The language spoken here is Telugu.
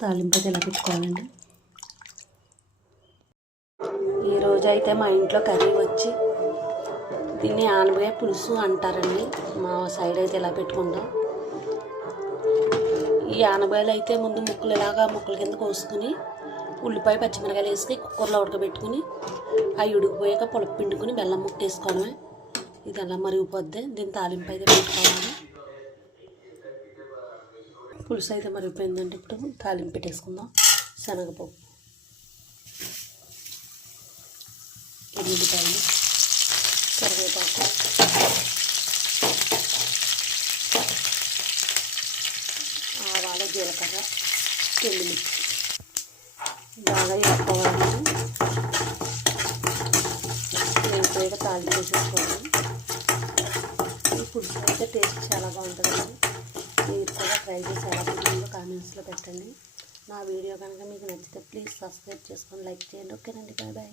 తాలింపు అయితే ఇలా పెట్టుకోవాలండి? ఈరోజు అయితే మా ఇంట్లో కర్రీ వచ్చి దీన్ని ఆనపకాయ పులుసు అంటారండి. మా సైడ్ అయితే ఇలా పెట్టుకుంటాం? ఈ ఆనపకాయలు అయితే ముందు ముక్కలు ఇలాగా ముక్కల కింద కోసుకుని ఉల్లిపాయ పచ్చిమిరకాయలు వేసుకుని కుక్కర్లో ఉడకబెట్టుకుని అవి ఉడికిపోయాక పులుపు పిండుకుని బెల్లం ముక్క వేసుకోవడమే. ఇది అలా మరిగిపోద్ది. దీని తాలింపు అయితే పెట్టుకోవాలి. పులుసు అయితే మరిగిపోయిందంటే ఇప్పుడు తాలింపు పెట్టేసుకుందాం. శనగపప్పు. ఎల్లుల్లిపాయలు కరివేపాకు. ఆవాల జీలకర్ర ఎండుమిర్చి బాగా వేసుకోవాలి నేను తాలింపు వేసేసుకోవాలి. ఈ పులుసు అయితే టేస్ట్ చాలా బాగుంటుందండి ట్రై చేసి ఎలా కుదిరిందో కామెంట్స్లో పెట్టండి. నా వీడియో కనుక మీకు నచ్చితే ప్లీజ్ సబ్స్క్రైబ్ చేసుకొని లైక్ చేయండి. ఓకేనండి బాయ్ బాయ్